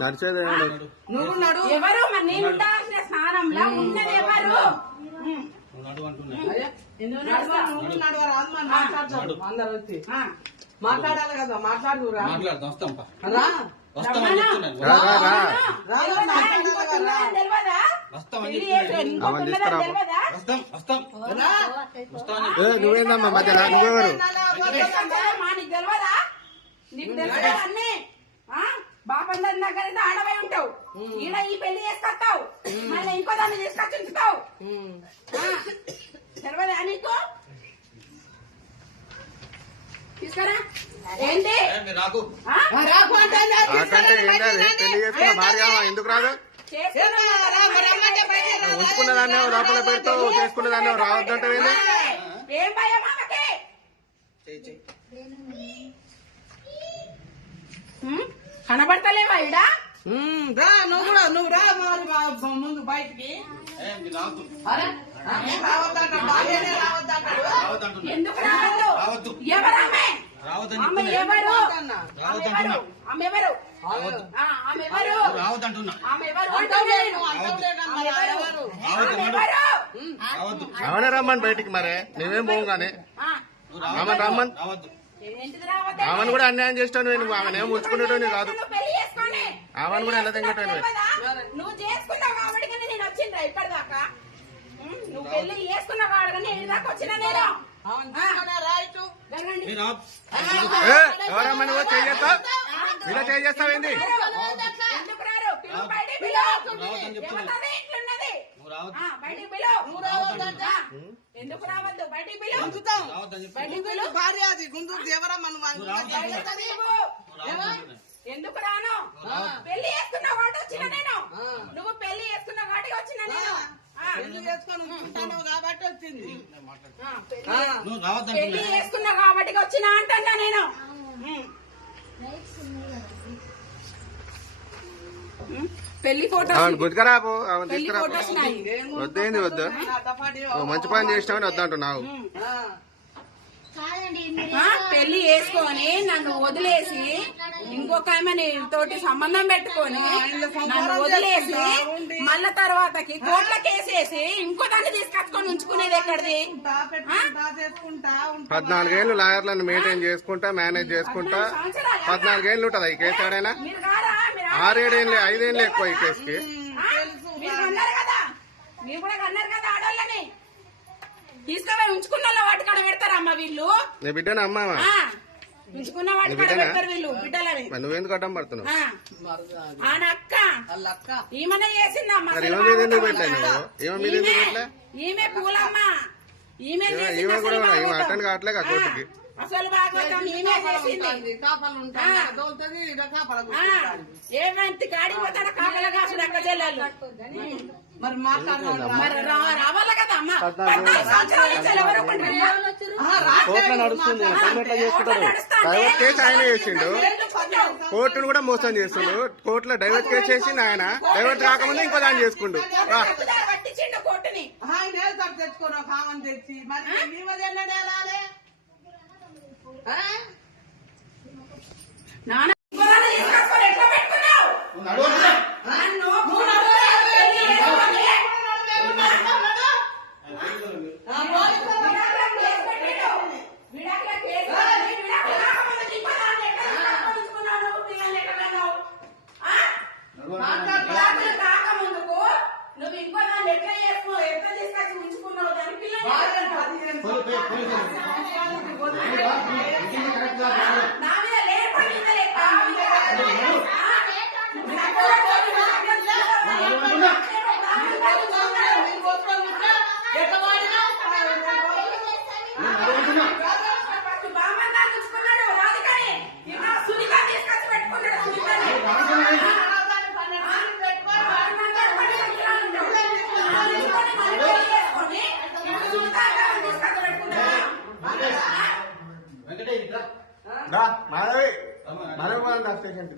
నడిచేది ఎవరు నేను ఉండాల్సిన స్థానంలో ఉన్నది ఎవరు? మాట్లాడాలి కదా, మాట్లాడురా. నువ్వేందమ్మా మధ్య నువ్వెవరు? నీకు తెలియదా అన్నీ? బాబందరి దగ్గర ఆడవై ఉంటావు, ఈడ ఈ పెళ్లి చేసుకొస్తావు, మళ్ళీ ఇంకో దాన్ని తీసుకొచ్చి ఉంచుతావు. తెలియదా నీకు? తీసుకురా. ఏంటి పెళ్లి చేసుకున్న భార్య ఎందుకు రాదు? ఉంచుకున్న దాన్ని లోపల పెడతావు, చేసుకున్న దాన్ని రావద్దంటే ఏం భయం ఆమెకి? కనబడతలేవా ఈడ? నువ్వు రా ముందు బయటికి. ఎందుకు రావద్దు? ఎవరామె? ఆమె ఎవరు? ఆమె ఎవరు? ఆమెనే రమ్మని బయటికి. మరే నువ్వేం పోవు గానీ ఆమెను రమ్మని. ఆమెను కూడా అన్యాయం చేస్తాను నువ్వు. ఆమెనేం ఉంచుకునేటోని కాదు, ఆమెను కూడా ఎలా తెంగటోని. నువ్వు చేసుకున్నావు కాబట్టి నేను వచ్చిండ్రా ఇప్పటిదాకా. నువ్వు పెళ్లి చేసుకున్నావు కాబట్టి నేను దాకా వచ్చిన. నేను ఎవరమ్మా నువ్వు చేస్తావు? ఇలా చేస్తావేంది? ఎందుకు రావద్దు? బయటికి భార్య అది గుంటూరు ఎవరమ్మా? ఎందుకు రాను? పెళ్లి చేసుకున్న వాటి వచ్చిన నేను. నువ్వు పెళ్లి చేసుకున్న వాటికి వచ్చిన నేను. పెళ్లి చేసుకుని కాబట్టి వచ్చింది. పెళ్లి చేసుకున్నా కాబట్టి వచ్చిన అంటా నేను. పెళ్లి ఫోటో గుర్తుకరాపు. వద్దేంది వద్దు, మంచి పని చేసినావని వద్దంటున్నావు. పెళ్లి చేసుకొని నన్ను వదిలేసి ఇంకొక ఆమె తోటి సంబంధం పెట్టుకొని నన్ను వదిలేసి మళ్ళా తర్వాతకి కోట్ల కేసేసి ఇంకో దాన్ని తీసుకొచ్చుకొని ఉంచుకునేది ఎక్కడిది? 14 ఏళ్ళు లాయర్లను మెయింటైన్ చేసుకుంటా, మేనేజ్ చేసుకుంటా 14 ఏళ్ళు ఉంటది ఈ కేసు. ఎవరైనా 6-7 ఏళ్ళు 5 ఏళ్ళు ఎక్కువ ఈ కేసుకి. కదా మీరు కూడా అన్నారు కదా ఆడోళ్ళని తీసుకుపోయి ఉంచుకున్న వాటి కాడ పెడతారా అమ్మ వీళ్ళు? నీ బిడ్డనా అమ్మా? ఉంచుకున్న వాటి కాడ పెడతారు వీళ్ళు బిడ్డలని. నువ్వెందుకు అడ్డం పడుతున్నావు? అక్క ఈమెనే చేసిందమ్మా. ఈమె పూలమ్మ, ఈమె అటెండ్ కావట్లే కోర్టుకి. అసలు భాగవతం ఈమె చేసింది. ఏమంతి కాడికి పోతారా కాపల కాసుడు అక్క చెల్లెళ్ళు. మరి మాట్లాడాలి రావాలి కదా అమ్మ. కోర్టులో నడుస్తుంది, ఎట్లా చేసుకుంటారు? డైవర్స్ కేసు ఆయన చేసిండు, కోర్టును కూడా మోసం చేస్తుండు. కోర్టులో డైవర్స్ కేసు చేసిండు ఆయన. డైవర్స్ కాకముందు ఇంకో దాన్ని చేసుకుండు. కోర్టుని తెచ్చుకోరా కామని తెచ్చి మరి నాన్న కాకముందుకు నువ్వు ఇంకో దాన్ని ఎట్లా చేసుకో, ఎట్లా తీసుకొచ్చి ఉంచుకున్నావు దాని పిల్లలు నా మీద లేపడి బామన్నా చూసుకున్నాడు రాధికని ఇంకా సునీత తీసుకొచ్చి పెట్టుకున్నాడు. మాధవి స్టేషన్